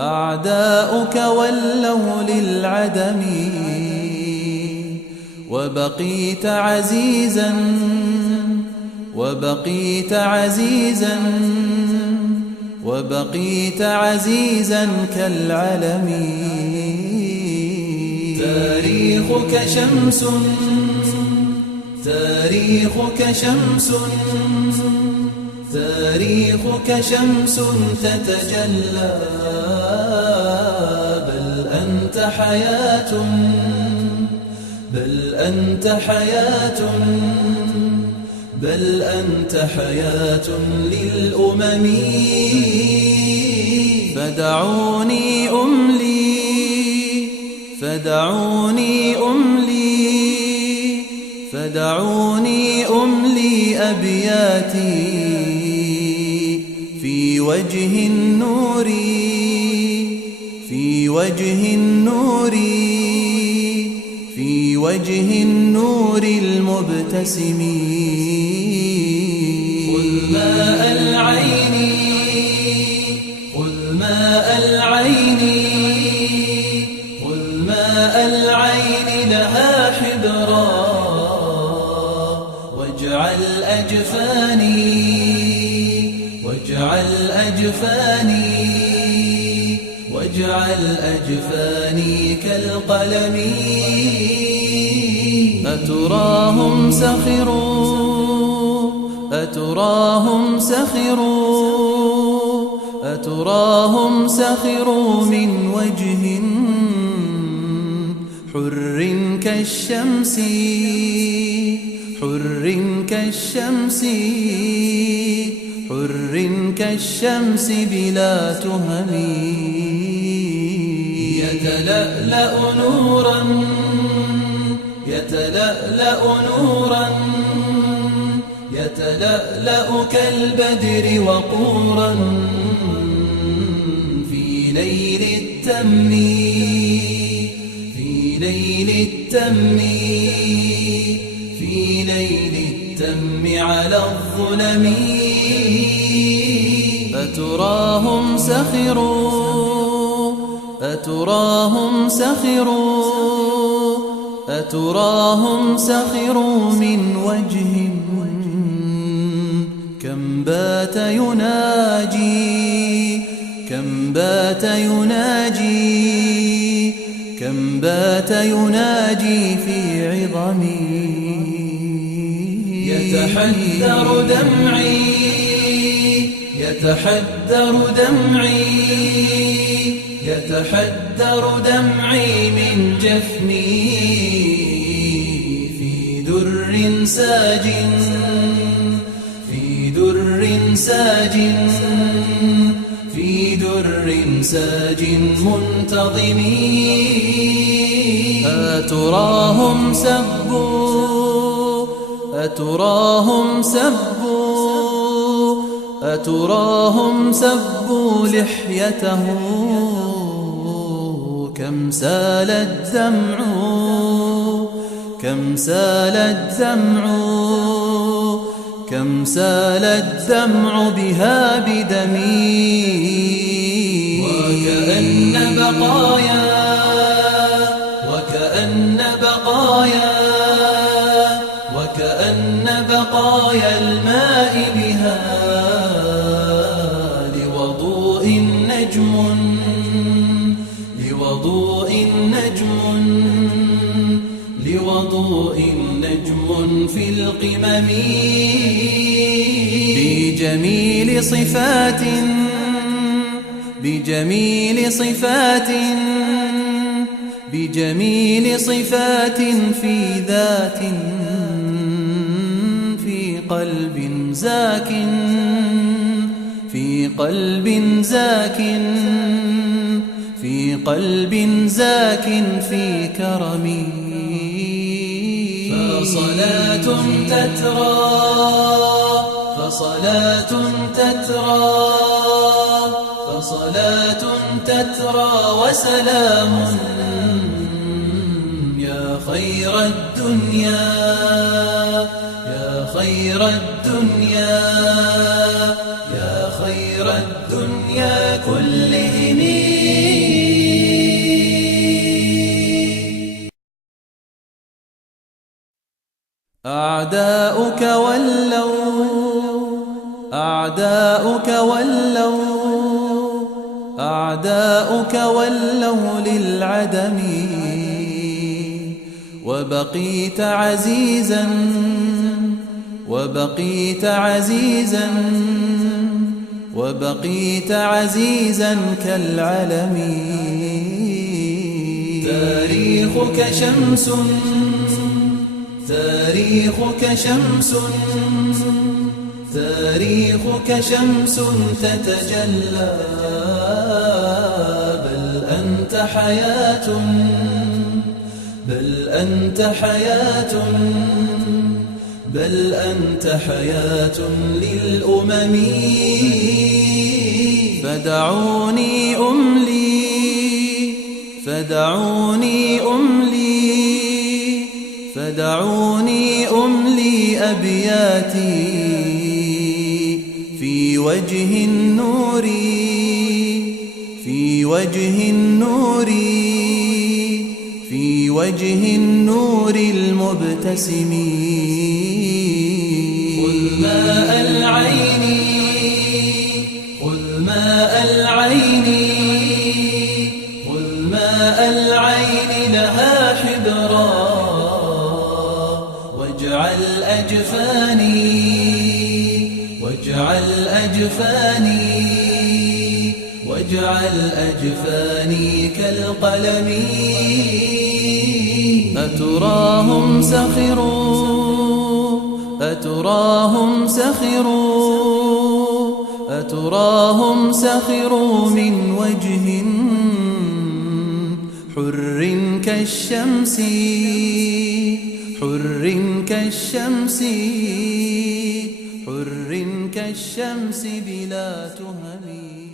أعداؤك ولوا للعدم، وبقيت عزيزا كالعلم. تاريخك شمس تتجلى، بل أنت حياة للأمم. فدعوني أملي أبياتي في وجه النور المبتسم. خذ ماء العين لها حبرا، واجعل أجفاني كالقلم. أتراهم سخروا من وجه حر كالشمس بلا تهم. يتلألأ كالبدر وقورا في ليل التم على الظلم. أتراهم سخروا من وجه كم بات يناجي في عظم. يتحدر دمعي من جفني في در ساج منتظم. أتراهم سبوا لحيته، كم سال الدمع بها بدمي. وكأن بقايا الماء بها لوضوء نجم في القمم. بجميل صفات في ذات، في قلب زاك في كرمي. فصلاة تترى وسلام يا خير خير الدنيا يا خير الدنيا يا خير الدنيا كلهم. أعداؤك ولوا للعدم وبقيت عزيزا كالعلم. تاريخك شمس تتجلى، بل أنت حياة للأمم. فدعوني أملي أبياتي في وجه النور المبتسم. خذ ماء العين لها حبرا، واجعل أجفاني كالقلم. أتراهم سخروا من وجه حر كالشمس بلا تهم.